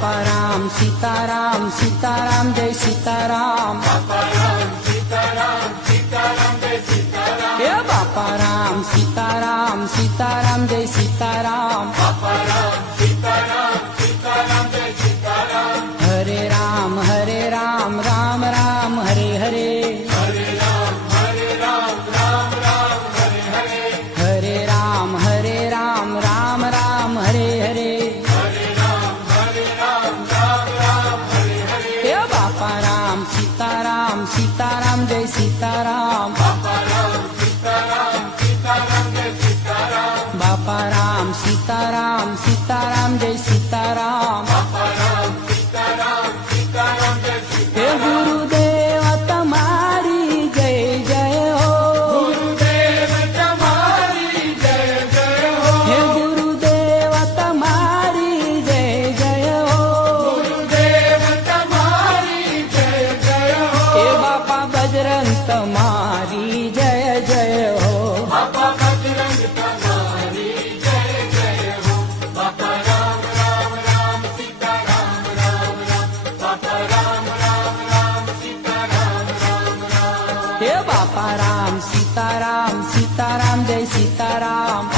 बापा राम सीताराम सीताराम जय सीताराम बापा राम सीताराम सीताराम जय सीताराम हे बापा राम सीताराम सीताराम जय सीताराम बापा राम सीताराम सीताराम जय सीताराम हरे राम राम राम हरे हरे हरे राम राम राम हरे हरे हरे राम राम राम हरे हरे हरे राम राम राम हरे हरे हे बापा राम सीताराम सीताराम जय सीताराम बापा राम सीताराम सीताराम जय सीताराम बापा राम सीताराम सीताराम जय सीताराम बापा राम सीताराम सीताराम जय सीताराम हे गुरुदेव तुम्हारी जय जय हो गुरुदेव तुम्हारी जय जय हो हे गुरुदेव तुम्हारी जय जय हो गुरुदेव तुम्हारी जय जय हो हे बापा बजरंग तुम्हारी जय जय हो बापा बजरंग तुम्हारी जय जय हो बापा राम सीताराम राम बापा राम सीताराम राम हे बापा राम सीताराम सीताराम जय सीताराम